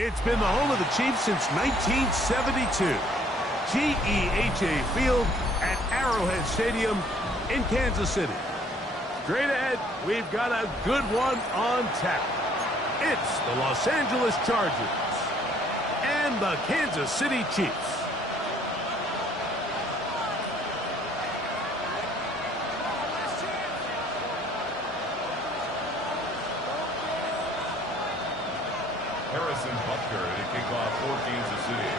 It's been the home of the Chiefs since 1972. GEHA Field at Arrowhead Stadium in Kansas City. Straight ahead, we've got a good one on tap. It's the Los Angeles Chargers and the Kansas City Chiefs. Butker to kick off for Kansas City.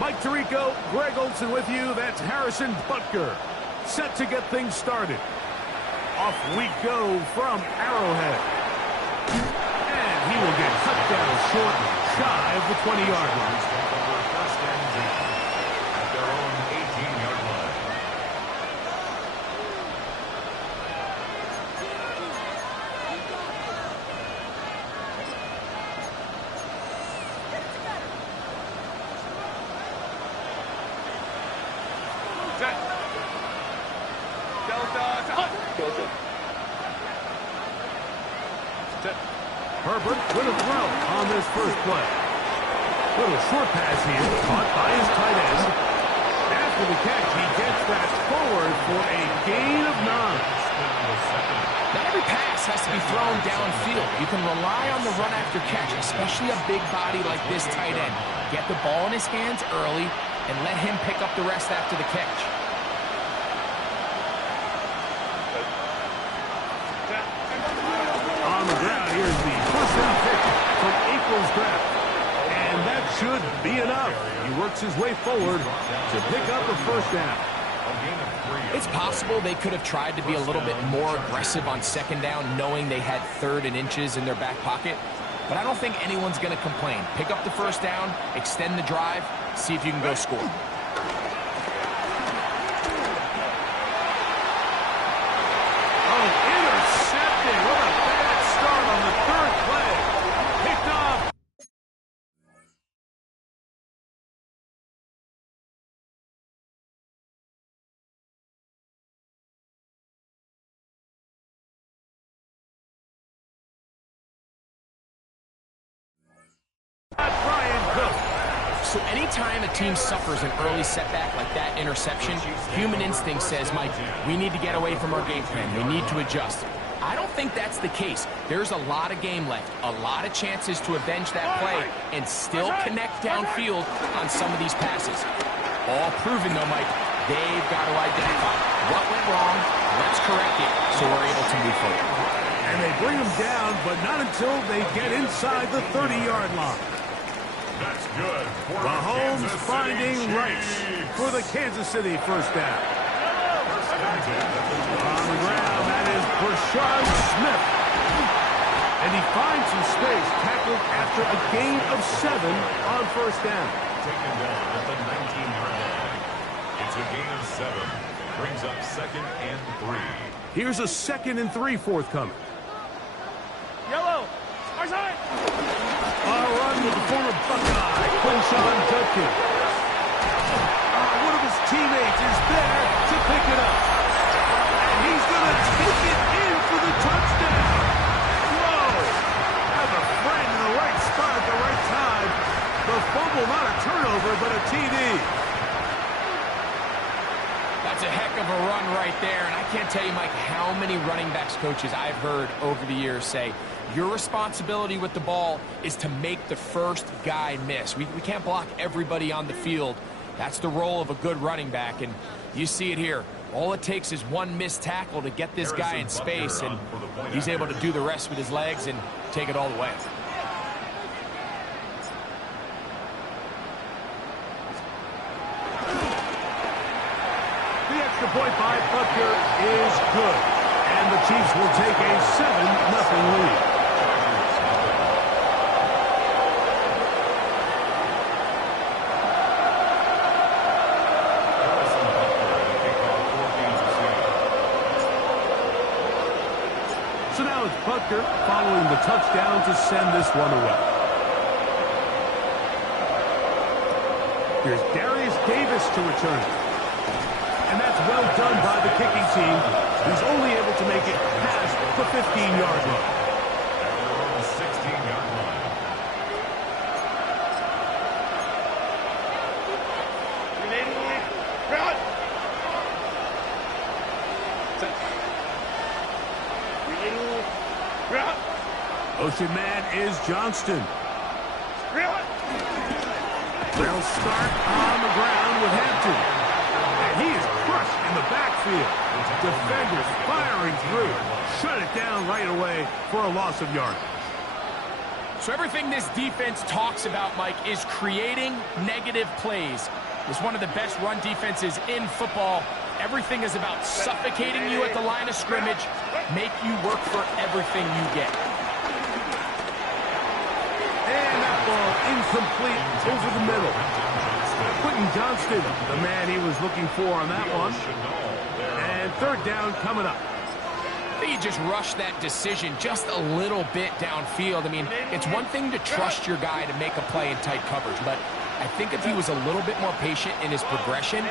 Mike Tirico, Greg Olson with you. That's Harrison Butker, set to get things started. Off we go from Arrowhead. And he will get cut down short, shy of the 20-yard line. First and 10 at their own 18-yard line. Herbert with a throw on this first play. Little short pass here, caught by his tight end. After the catch, he gets that forward for a gain of 9. Not every pass has to be thrown downfield. You can rely on the run after catch, especially a big body like this tight end. Get the ball in his hands early and let him pick up the rest after the catch. On the ground, here's the first down pick from April's draft. And that should be enough. He works his way forward to pick up a first down. It's possible they could have tried to be a little bit more aggressive on second down, knowing they had 3rd and inches in their back pocket. But I don't think anyone's going to complain. Pick up the first down, extend the drive, see if you can go score. Oh, intercepted. What a bad start on the 3rd play. Picked off. So anytime a team suffers an early setback like that interception, human instinct says, Mike, we need to get away from our game plan. We need to adjust. I don't think that's the case. There's a lot of game left, a lot of chances to avenge that play and still connect downfield on some of these passes. All proven, though, Mike, they've got to identify what went wrong, let's correct it, so we're able to move forward. And they bring him down, but not until they get inside the 30-yard line. That's good. Mahomes finding Rice for the Kansas City first down. On the ground, that is Brashard Smith. And he finds some space, tackled after a gain of 7 on first down. Taken down at the 19-yard line. It's a gain of 7. Brings up 2nd and 3. Here's a 2nd and 3 forthcoming. Yellow. Our side. A run with the former Buckeye, Quinshon Judkins. One of his teammates is there to pick it up. And he's going to take it in for the touchdown. Whoa! Has a friend in the right spot at the right time. The fumble, not a turnover, but a TD. That's a heck of a run right there, and I can't tell you, Mike, how many running backs coaches I've heard over the years say, your responsibility with the ball is to make the first guy miss. We can't block everybody on the field. That's the role of a good running back, and you see it here. All it takes is one missed tackle to get this guy in space, and he's able to do the rest with his legs and take it all the way. The extra point by Butker is good, and the Chiefs will take a 7-0 lead. So now it's Butker following the touchdown to send this one away. Here's Darius Davis to return it. And that's well done by the kicking team. He's only able to make it past the 15-yard line. At their own 16-yard line. Motion man is Johnston. They'll start on the ground with Hampton. And he is crushed in the backfield. Defenders firing through. Shut it down right away for a loss of yardage. So everything this defense talks about, Mike, is creating negative plays. It's one of the best run defenses in football. Everything is about suffocating you at the line of scrimmage, make you work for everything you get. And that ball incomplete over the middle. Quentin Johnston, the man he was looking for on that one. And third down coming up. I think he just rushed that decision just a little bit downfield. I mean, it's one thing to trust your guy to make a play in tight coverage, but I think if he was a little bit more patient in his progression,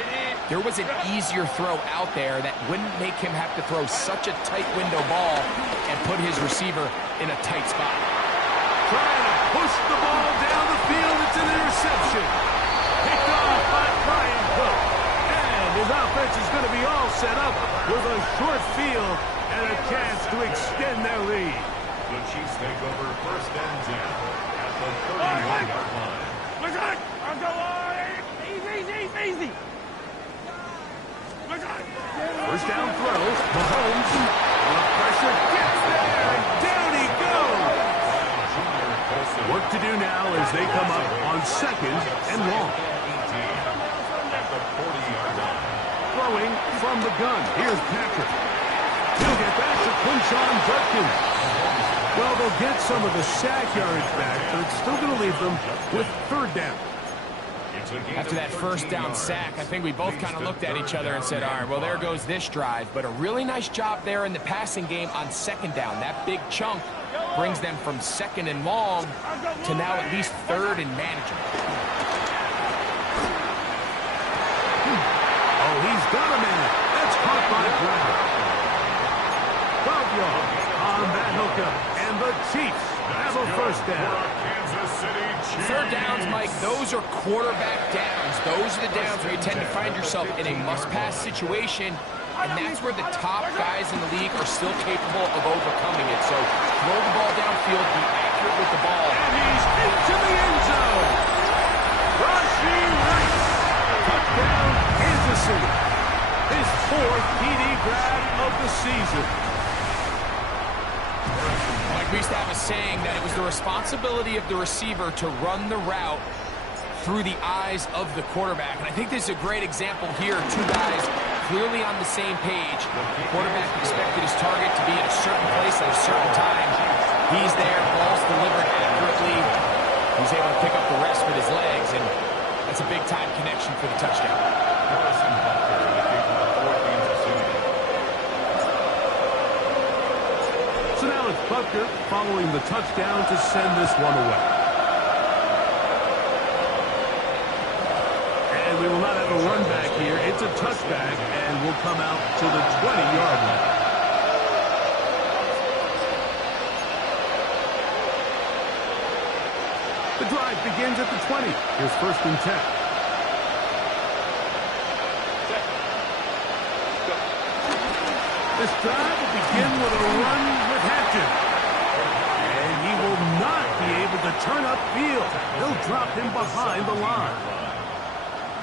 there was an easier throw out there that wouldn't make him have to throw such a tight window ball and put his receiver in a tight spot. Trying to push the ball down the field. It's an interception. Picked off by Brian Cook. And his offense is going to be all set up with a short field and a chance to extend their lead. The Chiefs take over first and 10 at the 31-yard line. I'll go on. Easy. First down throw. Mahomes. The pressure gets there. And down he goes. Work to do now as they come up on second and long. At the 40-yard line. Throwing from the gun. Here's Patrick. He'll get back to Quinshon Judkins. Well, they'll get some of the sack yardage back, but it's still going to leave them with third down. After that first down sack, I think we both kind of looked at each other and said, all right, well, there goes this drive. But a really nice job there in the passing game on second down. That big chunk brings them from second and long to now at least third and manageable. Oh, he's got a man. That's caught by Brown. 12 yards on that hookup. And the Chiefs have a first down. Third downs, Mike, those are quarterback downs. Those are the downs where you tend to find yourself in a must-pass situation, and that's where the top guys in the league are still capable of overcoming it. So throw the ball downfield, be accurate with the ball. And he's into the end zone. Rashee Rice. Touchdown, Kansas City. His fourth TD grab of the season. We used to have a saying that it was the responsibility of the receiver to run the route through the eyes of the quarterback. And I think this is a great example here. Two guys clearly on the same page. The quarterback expected his target to be at a certain place at a certain time. He's there, ball's delivered accurately. He's able to pick up the rest with his legs, and that's a big-time connection for the touchdown. So now it's Butker following the touchdown to send this one away. And we will not have a run back here. It's a touchback, and we'll come out to the 20-yard line. The drive begins at the 20. Here's first and 10. This drive will begin with a run with Hampton. And he will not be able to turn upfield. They'll drop him behind the line.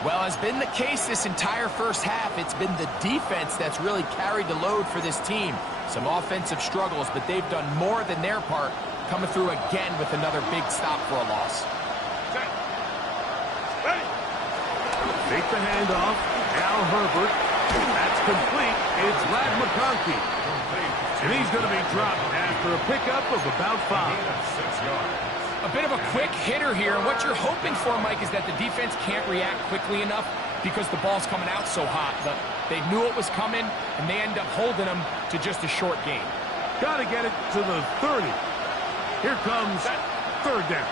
Well, as been the case this entire first half, it's been the defense that's really carried the load for this team. Some offensive struggles, but they've done more than their part, coming through again with another big stop for a loss. Take the handoff. Al Herbert. That's complete. It's Ladd McConkey. And he's going to be dropped after a pickup of about 5. 6 yards. A bit of a quick hitter here, and what you're hoping for, Mike, is that the defense can't react quickly enough because the ball's coming out so hot. But they knew it was coming, and they end up holding them to just a short gain. Got to get it to the 30. Here comes third down.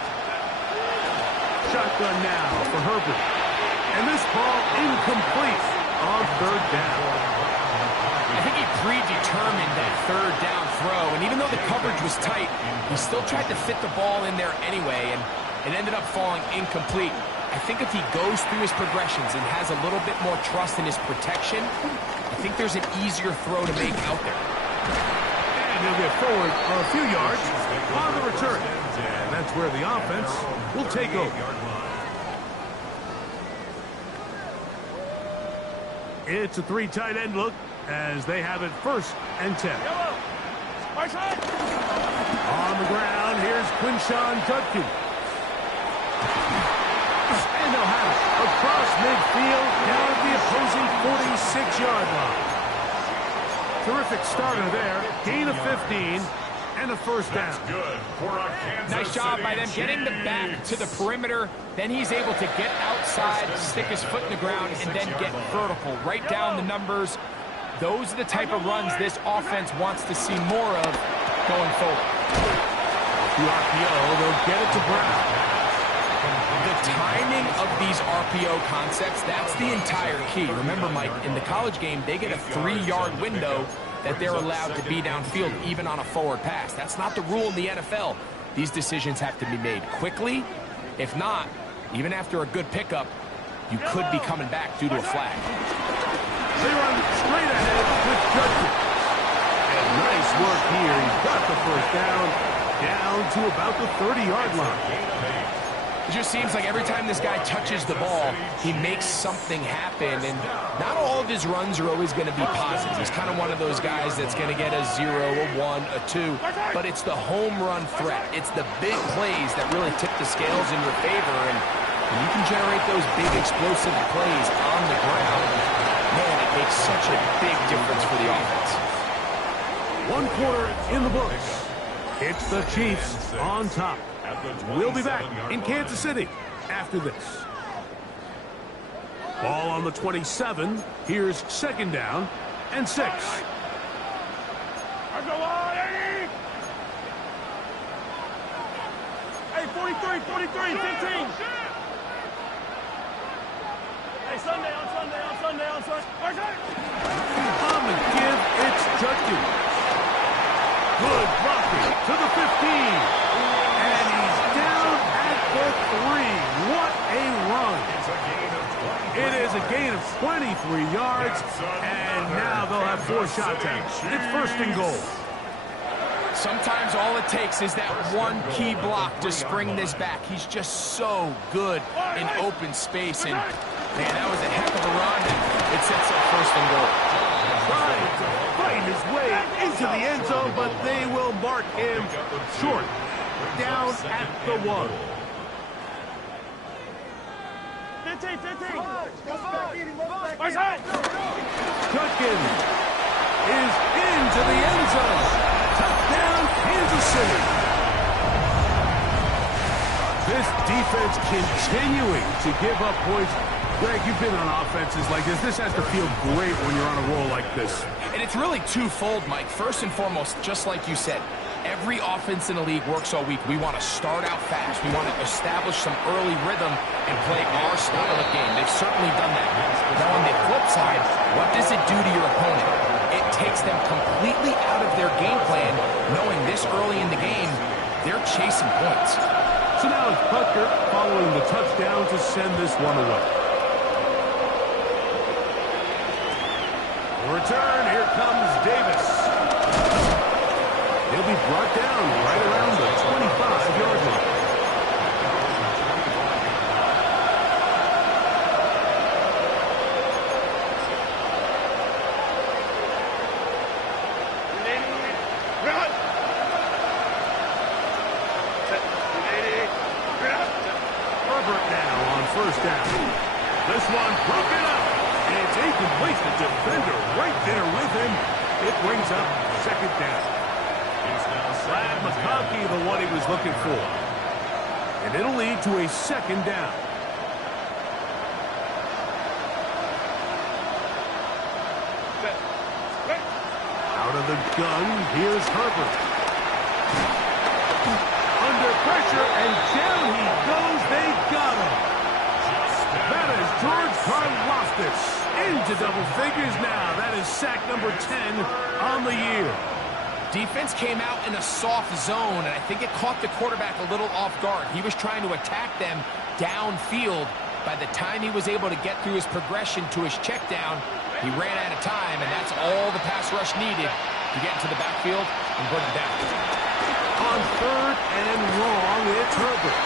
Shotgun now for Herbert. And this ball incomplete. on third down. I think he predetermined that third down throw, and even though the coverage was tight, he still tried to fit the ball in there anyway, and it ended up falling incomplete. I think if he goes through his progressions and has a little bit more trust in his protection, I think there's an easier throw to make out there. And he'll get forward a few yards on the return. And that's where the offense will take over. It's a 3 tight end look as they have it 1st and 10. On the ground, here's Quinshawn Judkins. And they'll have it across midfield down at the opposing 46-yard line. Terrific starter there. Gain of 15 and a 1st down. Nice job by them getting the back to the perimeter. Then he's able to get outside, stick his foot in the ground, and then get vertical. Right down the numbers. Those are the type of runs this offense wants to see more of going forward. The RPO, they'll get it to Brown. The timing of these RPO concepts, that's the entire key. Remember, Mike, in the college game, they get a 3-yard window that they're allowed to be downfield, even on a forward pass. That's not the rule in the NFL. These decisions have to be made quickly. If not, even after a good pickup, you could be coming back due to a flag. They run straight ahead with Judkins. And nice work here. He's got the 1st down to about the 30-yard line. It just seems like every time this guy touches the ball, he makes something happen, and not all of his runs are always going to be positive. He's kind of one of those guys that's going to get a 0, a 1, a 2, but it's the home run threat. It's the big plays that really tip the scales in your favor, and when you can generate those big explosive plays on the ground, man, it makes such a big difference for the offense. 1 quarter in the books. It's the Chiefs on top. We'll be back in Kansas City after this. Ball on the 27. Here's 2nd down and 6. Hey, 43, 15. Hey, Sunday. On the give, it's Judkins. Good blocking to the 15. And he's down at the 3. What a run. It is a gain of 23 yards, and now they'll have 4 shots at it. It's 1st and goal. Sometimes all it takes is that one key block to spring this back. He's just so good in open space, and man, that was a heck of a run, and it sets up 1st and goal. Trying to fight his way into the end zone, but they will mark him short. Down at the 1. 15. Judkins is into the end zone. Touchdown, Kansas City. This defense continuing to give up points. Greg, you've been on offenses like this. This has to feel great when you're on a roll like this. And it's really twofold, Mike. First and foremost, just like you said, every offense in the league works all week. We want to start out fast. We want to establish some early rhythm and play our style of game. They've certainly done that. Now, on the flip side, what does it do to your opponent? It takes them completely out of their game plan, knowing this early in the game, they're chasing points. So now it's Butker following the touchdown to send this one away. Return, here comes Davis. He'll be brought down right around the 25-yard line. Herbert now on 1st down. This one broken up. And it's incomplete. The defender right there with him. It brings up 2nd down. Brad McConkey, the one he was looking for. And it'll lead to a 2nd down. Out of the gun, here's Herbert. Under pressure, and down he goes. They got him. That is George Karlaftis into double figures now. That is sack number 10 on the year. Defense came out in a soft zone, and I think it caught the quarterback a little off guard. He was trying to attack them downfield. By the time he was able to get through his progression to his check down, he ran out of time, and that's all the pass rush needed to get into the backfield and bring it down. On third and long, it's Herbert.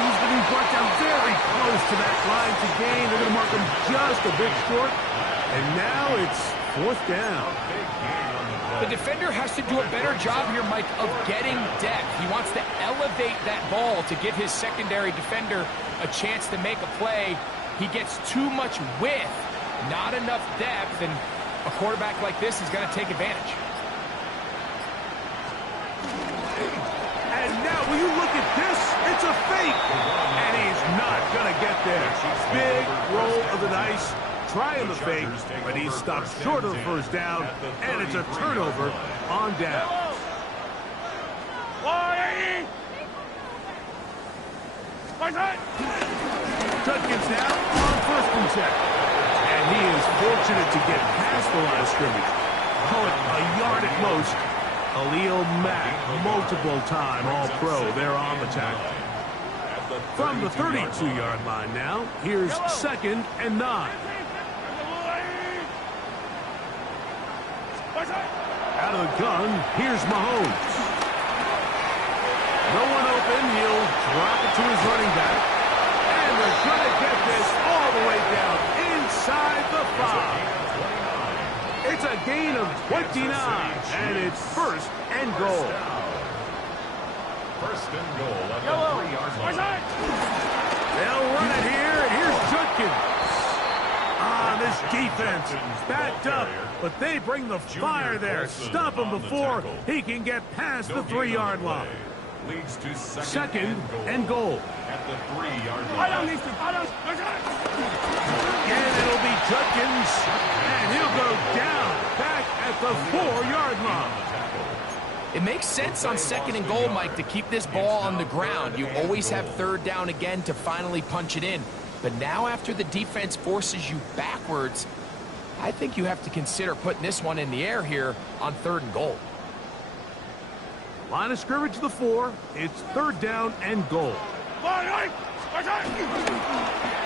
He's going to be brought down very close to that line to gain. They're going to mark him just a bit short, and now it's fourth down. The defender has to do a better job here, Mike, of getting depth. He wants to elevate that ball to give his secondary defender a chance to make a play. He gets too much width, not enough depth, and a quarterback like this is going to take advantage. And now, will you look at this? It's a fake. And he's not going to get there. Big roll of the dice. Trying the fake, but he stops short of the first down, and it's a turnover on down. Judkins now on first and 10. And he is fortunate to get past the line of scrimmage. Call it a yard at most. Khalil Mack, multiple-time All-Pro there on the tackle. From the 32-yard line now, here's second and 9. Out of the gun, here's Mahomes. No one open, he'll drop it to his running back. And they're going to get this all the way down inside the 5. It's a gain of 29, and it's first and goal. First and goal at the 3-yard line. They'll run it here, and here's Judkins. This defense backed up, but they bring the fire there. Stop him before he can get past the 3-yard line. Leads to second and goal. At the 3-yard line. And it'll be Judkins, and he'll go down back at the 4-yard line. It makes sense on second and goal, Mike, to keep this ball on the ground. You always have third down again to finally punch it in. But now after the defense forces you backwards, I think you have to consider putting this one in the air here on third and goal. Line of scrimmage to the 4. It's third down and goal.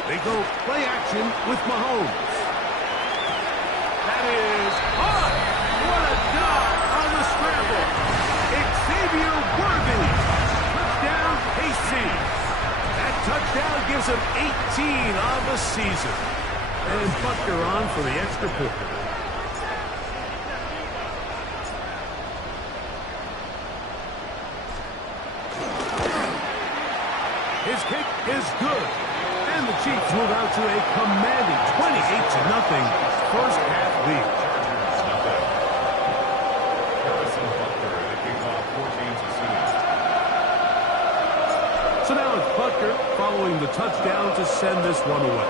They go play action with Mahomes. That is hot. What a dot on the scramble. Xavier Worthy. Touchdown, KC. That touchdown gives him 18 on the season. And Butker on for the extra point. His kick is good. And the Chiefs move out to a commanding 28-0 first half lead. So now it's Butker following the touchdown to send this one away.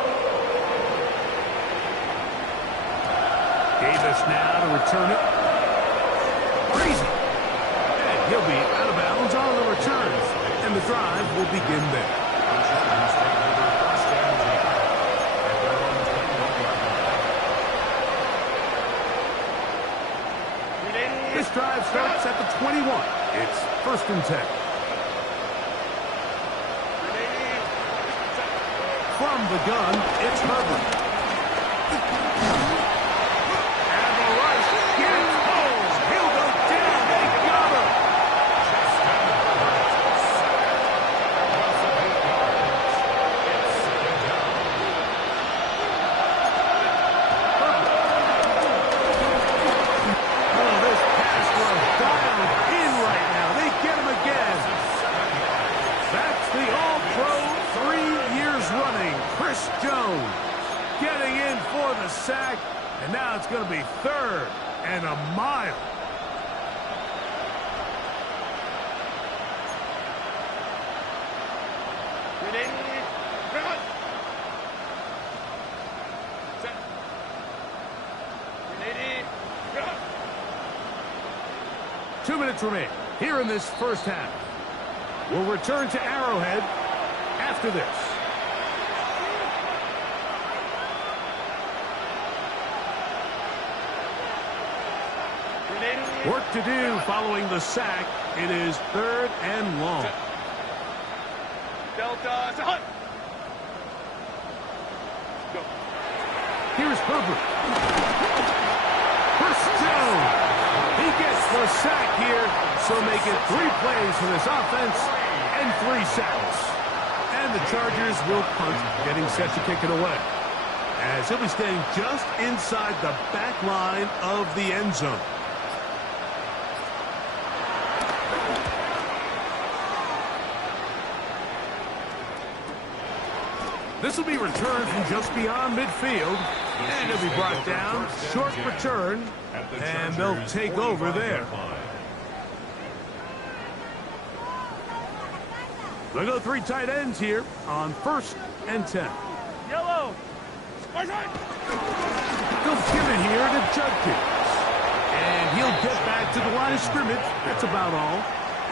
Davis now to return it. Crazy. And he'll be out of bounds on the return. And the drive will begin there. This drive starts at the 21. It's first and 10. From the gun, it's Herbert. And the rush gets home. He'll go down. They got him. Oh, this pass was dialed in right now. They get him again. That's the All-Pro 3 years running. Chris Jones getting in for the sack, and now it's going to be third and a mile. Two minutes remain here in this first half. We'll return to Arrowhead after this. Work to do following the sack. It is 3rd and long. Delta. Go. Here's Herbert. First down. He gets the sack here, so make it 3 plays for this offense and 3 sacks. And the Chargers will punt, getting set to kick it away, as he'll be staying just inside the back line of the end zone. This will be returned from just beyond midfield, and it'll be brought down. Short return, and they'll take over there. They'll go 3 tight ends here on 1st and 10. Yellow. They'll give it here to Judkins. And he'll get back to the line of scrimmage. That's about all.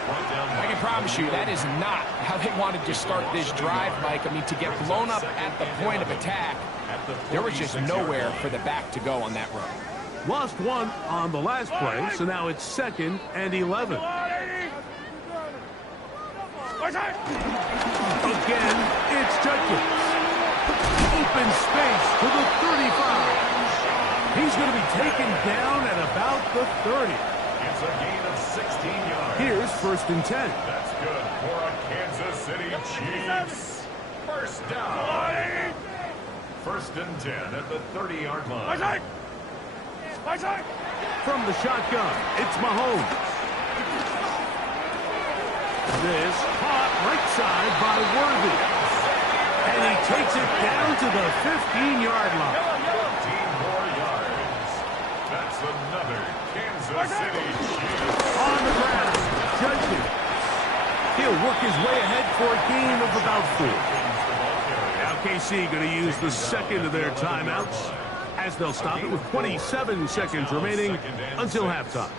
I can promise you that is not how they wanted to start this drive, Mike. I mean, to get blown up at the point of attack, there was just nowhere for the back to go on that run. Lost 1 on the last play, so now it's 2nd and 11. Again, it's Judkins. Open space to the 35. He's going to be taken down at about the 30. It's a gain of 16 yards. Here's 1st and 10. That's good for a Kansas City Chiefs. First down. 1st and 10 at the 30-yard line. From the shotgun, it's Mahomes. This caught right side by Worthy. And he takes it down to the 15-yard line. 15 more yards. That's another Kansas City Chiefs. On the ground, Judkins. He'll work his way ahead for a gain of about 4. Now KC going to use the second of their timeouts, as they'll stop it with 27 seconds remaining until halftime.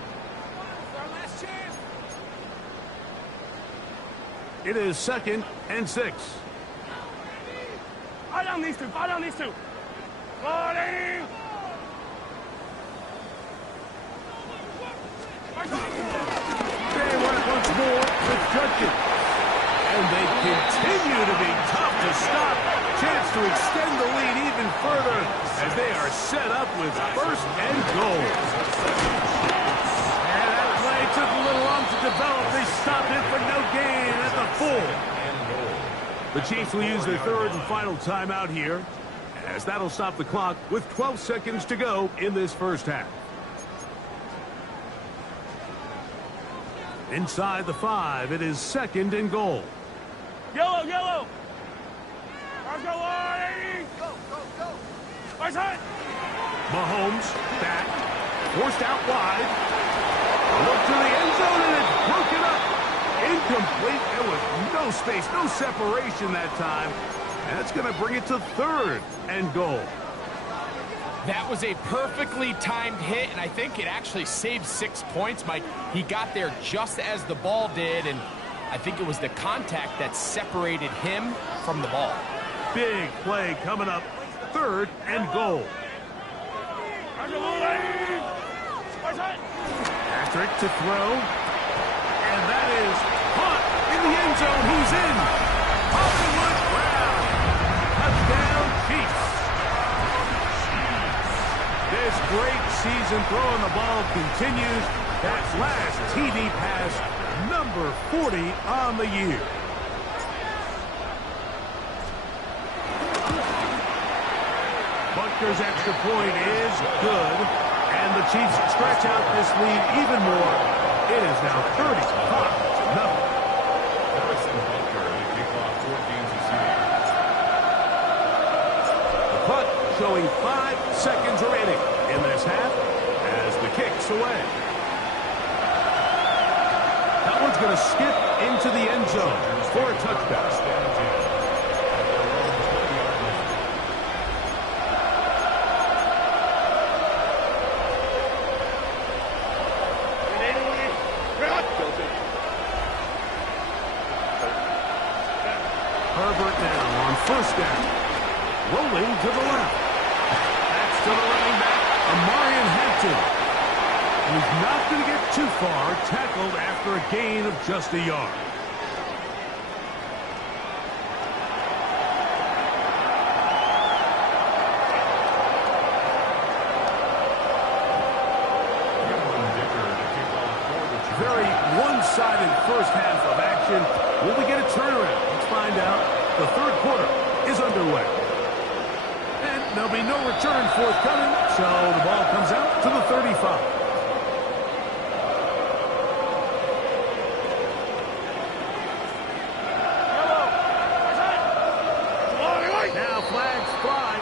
It is 2nd and 6. Fire down these 2. Fire down these 2. Loading. They run it once more with Judkins. And they continue to be tough to stop. Chance to extend the lead even further as they are set up with 1st and goal. And that play took a little long to develop. They stopped it for no gain at the 4. The Chiefs will use their 3rd and final timeout here, as that'll stop the clock with 12 seconds to go in this first half. Inside the 5, it is 2nd and goal. Yellow. Let's go, Loading. Go. Right side. Mahomes back, forced out wide. Look to the end zone, and it's broken up. Incomplete. There was no space, no separation that time. And that's going to bring it to 3rd and goal. That was a perfectly timed hit, and I think it actually saved 6 points, Mike. He got there just as the ball did, and I think it was the contact that separated him from the ball. Big play coming up. 3rd and goal. Patrick to throw. And that is caught in the end zone. He's in. Hollywood Brown. Touchdown Chiefs. This great season throwing the ball continues. That last TD pass, number 40 on the year. Butker's extra point is good, and the Chiefs stretch out this lead even more. It is now 35-0. The punt showing 5 seconds remaining in this half as the kick's away. That one's going to skip into the end zone for a touchdown. Herbert now on 1st down. Rolling to the left. That's to the running back, Amarian Hampton. He's not going to get too far, tackled after a gain of just a yard. Very one-sided first half of action. Will we get a turnaround? Let's find out. The third quarter is underway. And there'll be no return forthcoming, so the ball comes out to the 35. Now flags fly.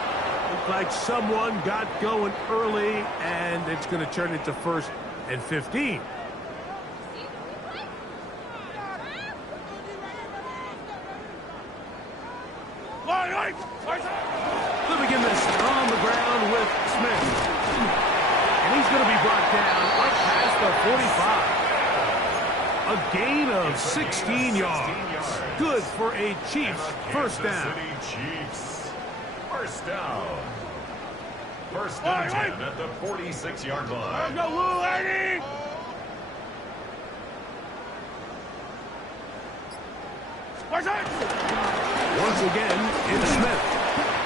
Looks like someone got going early, and it's going to turn into 1st and 15. They'll begin this on the ground with Smith. And he's going to be brought down right past the 45. A gain of 16 yards. Good for a Chiefs first down. First down. First and 10 at the 46-yard line. Go, Lou, lady! Once again, it's Smith.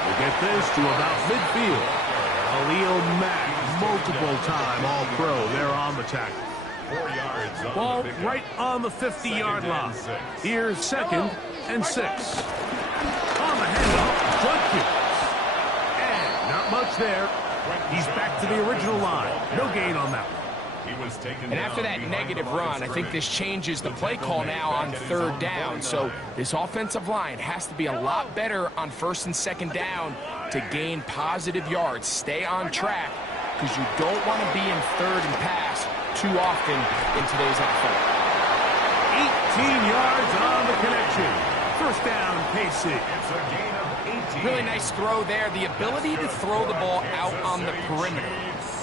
We'll get this to about midfield. Khalil Mack, multiple-time All-Pro there on the tackle. 4 yards on Ball the right on the 50-yard line. Here's 2nd and 6. On the handoff, Judkins. And not much there. He's back to the original line. No gain on that one. And after that negative run, I think this changes the play call now on 3rd down. So this offensive line has to be a lot better on 1st and 2nd down to gain positive yards. Stay on track because you don't want to be in 3rd and pass too often in today's NFL. 18 yards on the connection. First down, KC. It's a gain of 18. Really nice throw there. The ability to throw the ball out on the perimeter.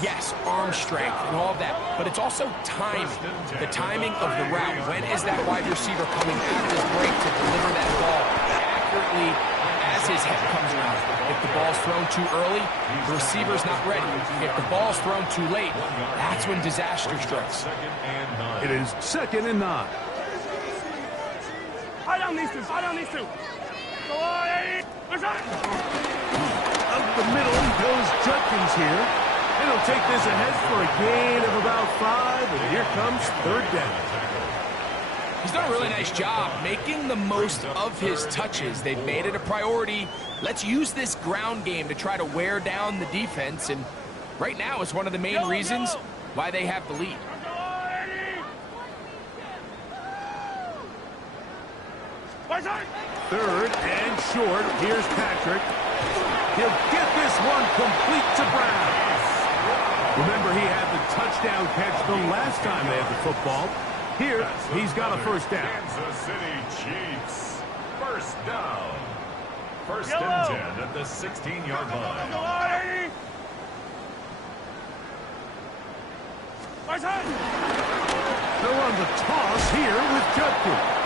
Yes, arm strength and all of that, but it's also timing. The timing of the route. When is that wide receiver coming out of his break to deliver that ball accurately as his head comes around? If the ball's thrown too early, the receiver's not ready. If the ball's thrown too late, that's when disaster strikes. It is 2nd and 9. I down these two. I down these two. Go on, lady! Up the middle goes Judkins here. And he'll take this ahead for a gain of about 5, and here comes 3rd down. He's done a really nice job making the most of his touches. They've made it a priority. Let's use this ground game to try to wear down the defense, and right now it's one of the main reasons why they have the lead. 3rd and short. Here's Patrick. He'll get this one complete to Brown. Remember, he had the touchdown catch the last time they had the football. Here, he's got a first down. Kansas City Chiefs. First down. 1st and 10 at the 16-yard line. They'll run the toss here with Judkins.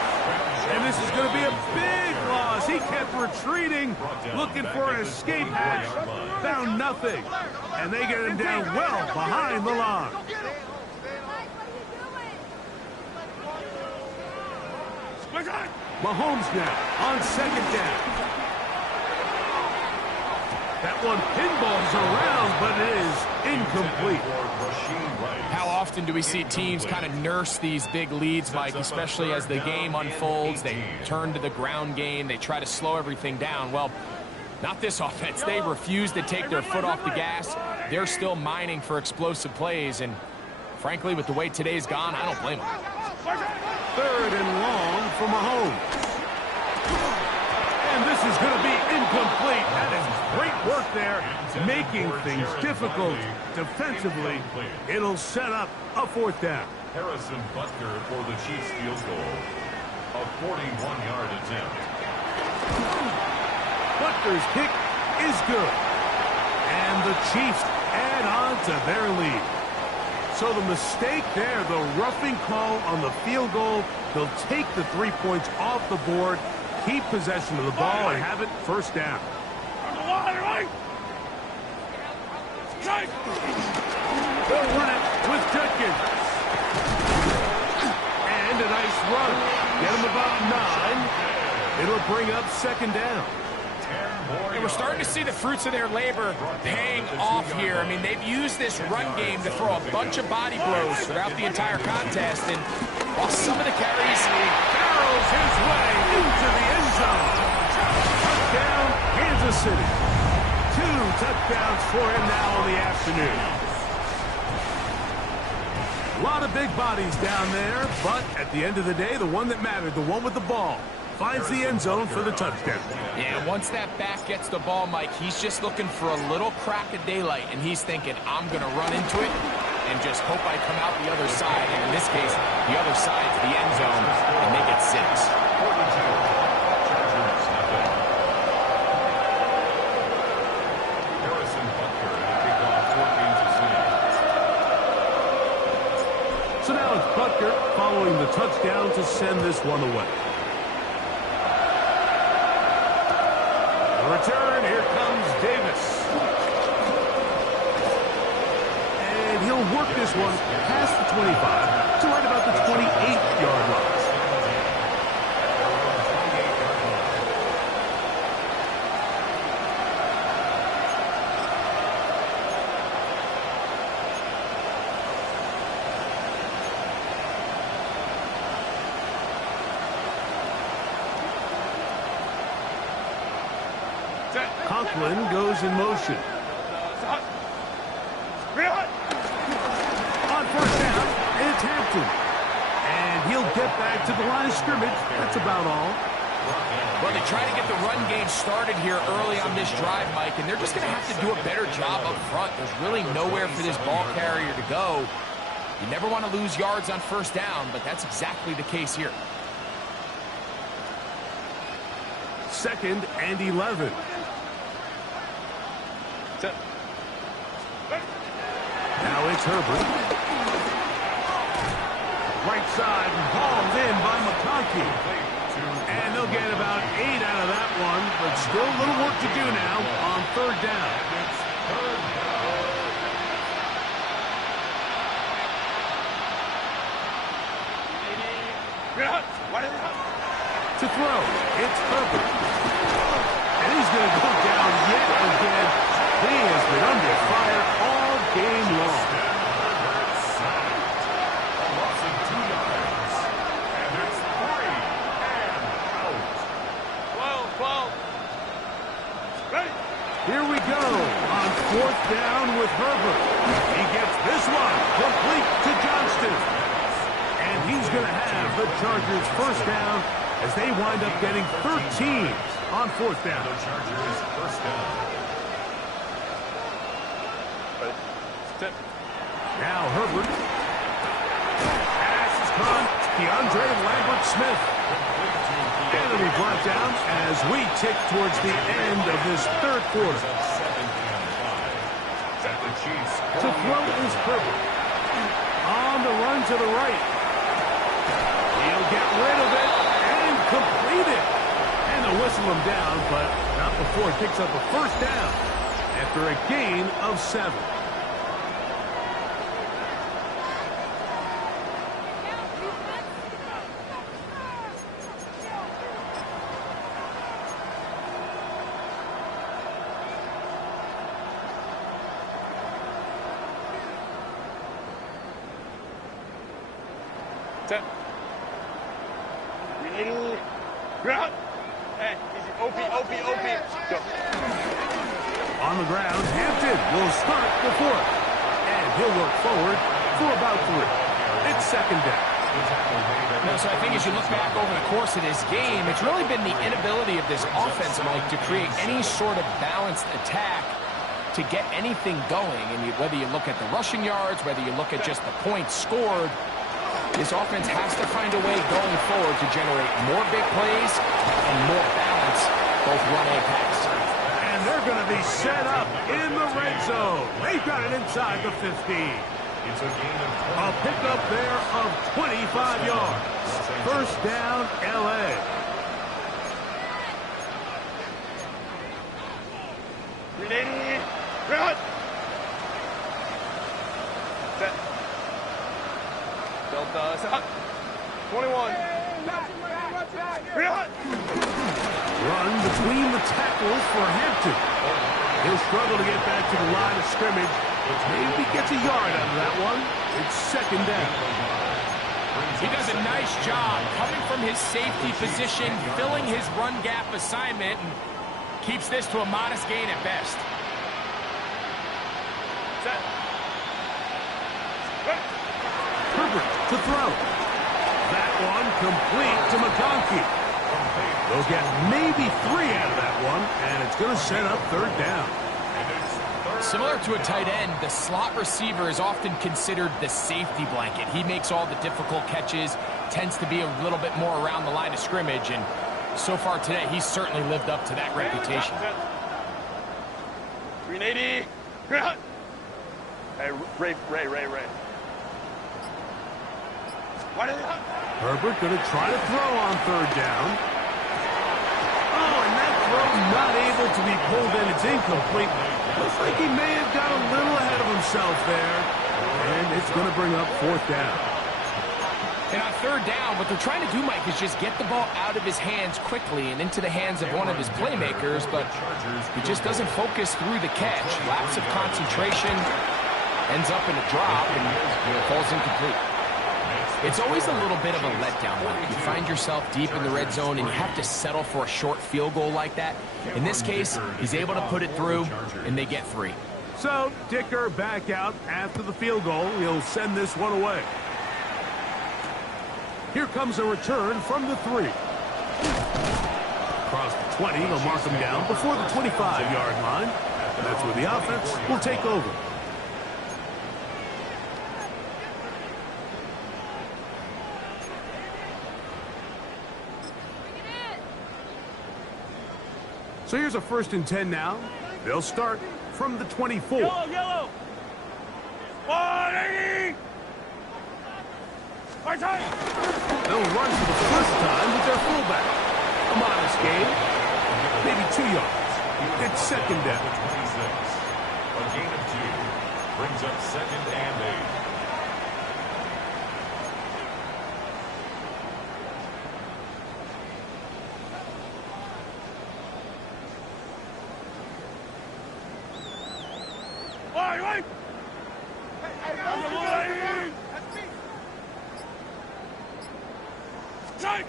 And this is going to be a big loss. He kept retreating, looking for an escape hatch. Found nothing. And they get him down well behind the line. Mahomes now on 2nd down. That one pinballs around, but it is incomplete. How often do we see teams kind of nurse these big leads, Mike, especially as the game unfolds? They turn to the ground game. They try to slow everything down. Well, not this offense. They refuse to take their foot off the gas. They're still mining for explosive plays, and frankly, with the way today's gone, I don't blame them. 3rd and long for Mahomes. And this is going to be incomplete. That is great work there, making things difficult defensively. It'll set up a 4th down. Harrison Butker for the Chiefs field goal. A 41-yard attempt. Butker's kick is good. And the Chiefs add on to their lead. So the mistake there, the roughing call on the field goal, they'll take the 3 points off the board, keep possession of the ball, and have it first down. They'll run it with Judkins. 9. It'll bring up second down. And we're starting to see the fruits of their labor paying off here. I mean, they've used this run game to throw a bunch of body blows throughout the entire contest. And while some of the carries... He barrels his way into the end zone. Touchdown, Kansas City. 2 touchdowns for him now in the afternoon. A lot of big bodies down there, but at the end of the day, the one that mattered, the one with the ball, finds the end zone for the touchdown. Yeah, once that back gets the ball, Mike, he's just looking for a little crack of daylight, and he's thinking, I'm going to run into it and just hope I come out the other side. And in this case, the other side's the end zone, and they get 6. So now it's Butker following the touchdown to send this one away. The return, here comes Davis. And he'll work this one past the 25 to right about the 28-yard line. Conklin goes in motion. On first down, it's Hampton. And he'll get back to the line of scrimmage. That's about all. Well, they try to get the run game started here early on this drive, Mike, and they're just going to have to do a better job up front. There's really nowhere for this ball carrier to go. You never want to lose yards on first down, but that's exactly the case here. 2nd and 11. Now it's Herbert. Right side, hauled in by McConkey. And they'll get about 8 out of that one, but still a little work to do now on third down. To throw, it's Herbert. And he's going to go down yet again. He has been under fire all game long. Here we go on 4th down with Herbert. He gets this one complete to Johnston. And he's going to have the Chargers first down as they wind up getting 13 on 4th down. The Chargers first down. Now Herbert. Pass is caught. DeAndre Lambert-Smith. And it'll be brought down as we tick towards the end of this third quarter. To throw is Herbert. On the run to the right. He'll get rid of it and complete it. And they'll whistle him down, but not before it picks up a first down after a gain of 7. On the ground, Hampton will start the 4th. And he'll work forward for about 3. It's second down. So I think as you look back over the course of this game, it's really been the inability of this offense, Mike, to create any sort of balanced attack to get anything going. And whether you look at the rushing yards, whether you look at just the points scored, this offense has to find a way going forward to generate more big plays and more balance, both run and pass. And they're going to be set up in the red zone. They've got it inside the 15. It's a gain of 20. A pickup there of 25 yards. First down, L.A. Ready, run! Set. Delta, set. 21. Run between the tackles for Hampton. He'll struggle to get back to the line of scrimmage. Maybe gets a yard out of that one. It's second down. He does a nice job coming from his safety position, filling his run gap assignment, and keeps this to a modest gain at best. Herbert to throw. That one complete to McConkey. They'll get maybe 3 out of that one, and it's going to set up third down. Similar to a tight end, the slot receiver is often considered the safety blanket. He makes all the difficult catches, tends to be a little bit more around the line of scrimmage, and so far today, he's certainly lived up to that reputation. 380. Hey, Ray. Herbert going to try to throw on third down. Oh, and that throw not able to be pulled in. It's incomplete. Looks like he may have got a little ahead of himself there. And it's going to bring up fourth down. And on third down, what they're trying to do, Mike, is just get the ball out of his hands quickly and into the hands of one of his playmakers, but he just doesn't focus through the catch. Lapse of concentration, ends up in a drop, and falls incomplete. It's always a little bit of a letdown. You find yourself deep in the red zone, and you have to settle for a short field goal like that. In this case, he's able to put it through, and they get 3. So, Dicker back out after the field goal. He'll send this one away. Here comes a return from the 3. Across the 20, they'll mark him down before the 25-yard line. That's where the offense will take over. So here's a 1st and 10 now. They'll start from the 24. Yellow. 180. They'll run for the first time with their fullback. A modest gain, maybe 2 yards. It's second down. 26. A gain of 2 brings up 2nd and 8.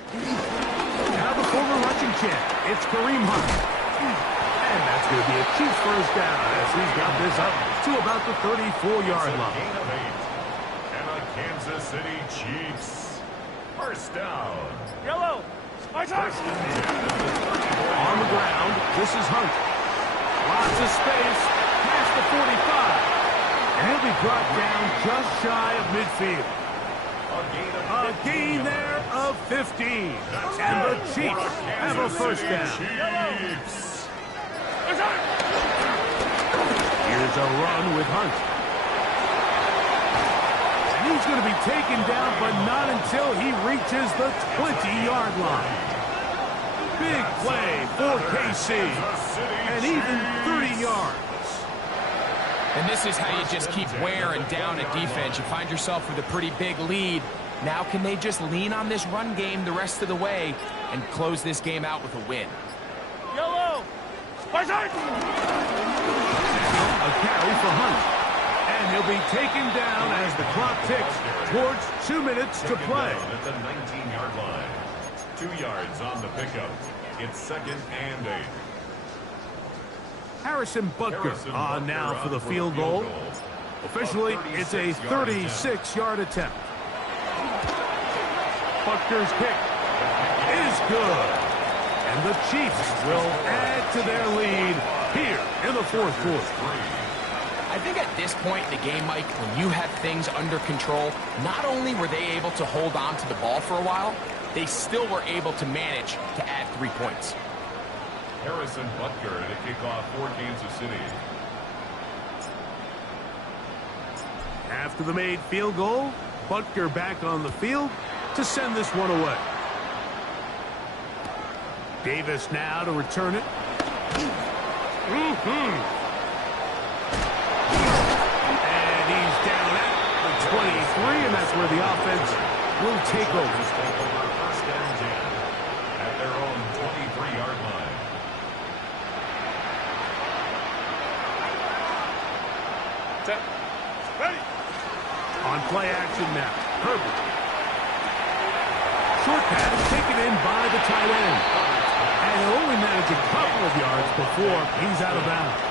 Now the former rushing champ, it's Kareem Hunt. And that's going to be a Chiefs first down as he's got this up to about the 34-yard line. Gain of 8. And the Kansas City Chiefs. First down. Yellow. First and 10. On the ground, this is Hunt. Lots of space, past the 45. And he'll be brought down just shy of midfield. A gain there of 15. And the Chiefs have a first down. Here's a run with Hunt. And he's going to be taken down, but not until he reaches the 20-yard line. Big play for KC. And even 30 yards. And this is how you just keep wearing down a defense. You find yourself with a pretty big lead. Now can they just lean on this run game the rest of the way and close this game out with a win? Yellow. A carry for Hunt. And he'll be taken down as the clock ticks towards 2 minutes to play. At the 19-yard line. 2 yards on the pickup. It's 2nd and 8. Harrison Butker on now for the field goal. Officially, it's a 36-yard attempt. Butker's kick is good. And the Chiefs will add to their lead here in the 4th quarter. I think at this point in the game, Mike, when you have things under control, not only were they able to hold on to the ball for a while, they still were able to manage to add 3 points. Harrison Butker at a kickoff for Kansas City. After the made field goal, Butker back on the field to send this one away. Davis now to return it. And he's down at the 23, and that's where the offense will take over. their own 23-yard line. Set. Ready. On play action now. Herbert. Short pass taken in by the tight end. And he'll only manage a couple of yards before he's out of bounds.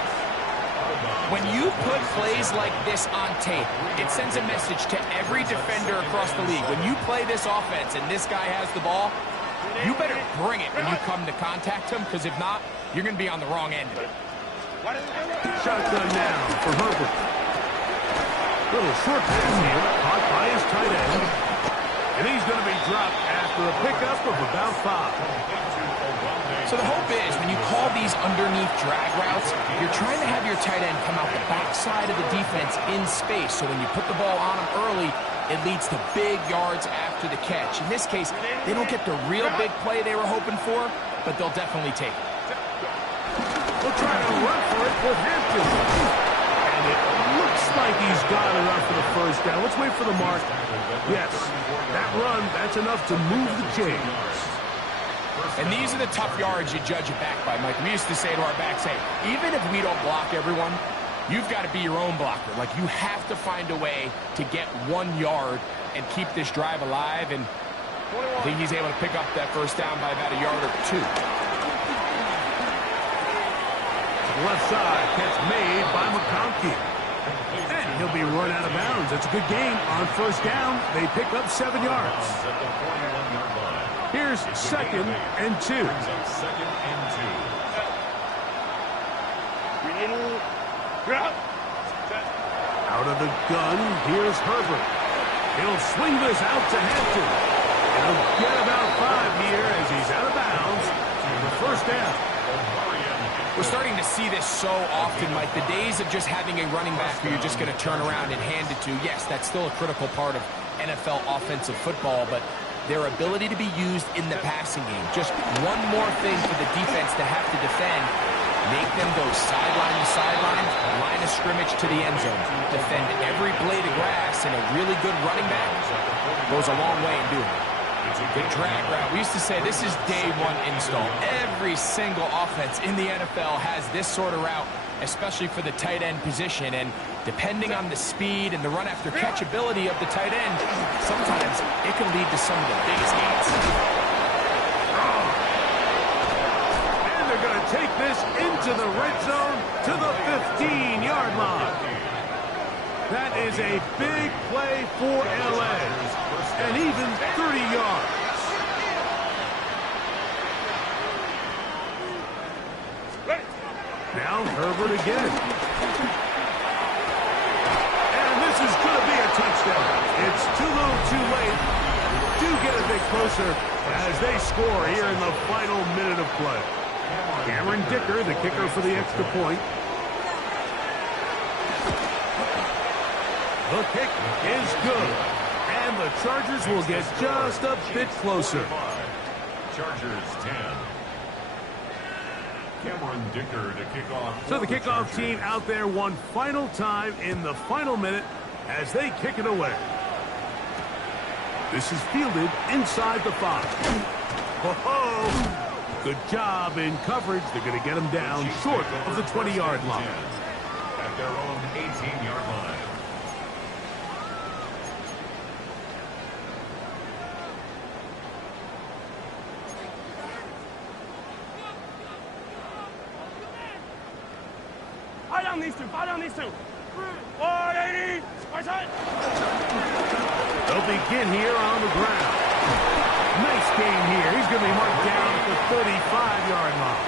When you put plays like this on tape, it sends a message to every defender across the league. When you play this offense and this guy has the ball, you better bring it when you come to contact him, because if not, you're going to be on the wrong end of it. Shotgun now for Herbert. Little short pass here, caught by his tight end. And he's going to be dropped after a pickup of about 5. So the hope is, when you call these underneath drag routes, you're trying to have your tight end come out the backside of the defense in space. So when you put the ball on him early, it leads to big yards after the catch. In this case, they don't get the real big play they were hoping for, but they'll definitely take it. We'll try to run for it with Hampton. And it looks like he's got enough for the first down. Let's wait for the mark. Yes, that run, that's enough to move the chains. And these are the tough yards you judge it back by, Mike. We used to say to our backs, hey, even if we don't block everyone, you've got to be your own blocker. Like, you have to find a way to get 1 yard and keep this drive alive. And I think he's able to pick up that first down by about a yard or 2. Left side, catch made by McConkey. And he'll be run out of bounds. That's a good game. On first down, they pick up 7 yards. Here's 2nd and 2. Out of the gun, here's Herbert. He'll swing this out to Hampton. And he'll get about 5 here as he's out of bounds for the first down. We're starting to see this so often, Mike. The days of just having a running back who you're just going to turn around and hand it to, yes, that's still a critical part of NFL offensive football, but their ability to be used in the passing game. Just one more thing for the defense to have to defend. Make them go sideline to sideline, line of scrimmage to the end zone. Defend every blade of grass, and a really good running back goes a long way in doing it. The drag route. We used to say this is day 1 install. Every single offense in the NFL has this sort of route, especially for the tight end position. And depending on the speed and the run after catch ability of the tight end, sometimes it can lead to some of the biggest gains. And they're going to take this into the red zone to the 15-yard line. That is a big play for LA. And even 30 yards. Now Herbert again. And this is going to be a touchdown. It's too little too late. Do get a bit closer as they score here in the final minute of play. Cameron Dicker, the kicker for the extra point. The kick is good. And the Chargers will get just a bit closer. Chargers 10. Cameron Dicker to kick off. So the kickoff team out there one final time in the final minute as they kick it away. This is fielded inside the 5. Ho-ho! Good job in coverage. They're going to get him down short of the 20-yard line. At their own 18-yard line. Fire down these two. 180. They'll begin here on the ground. Nice game here. He's going to be marked down at the 35-yard line.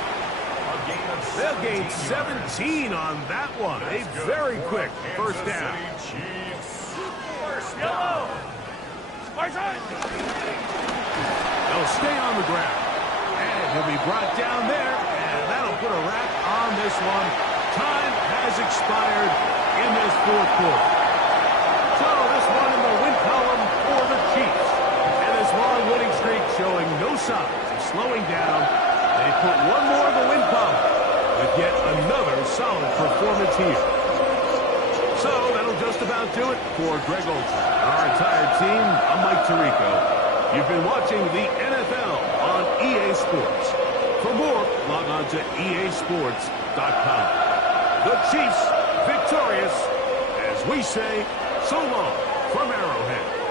They'll gain 17 on that one. A very quick first down. They'll stay on the ground. And he'll be brought down there. And that'll put a wrap on this one. Time has expired in this fourth quarter. So this one in the win column for the Chiefs. And this long winning streak showing no signs of slowing down. They put one more in the win column with yet another solid performance here. So that'll just about do it for Greg Olsen. Our entire team, I'm Mike Tirico. You've been watching the NFL on EA Sports. For more, log on to easports.com. The Chiefs victorious, as we say, so long from Arrowhead.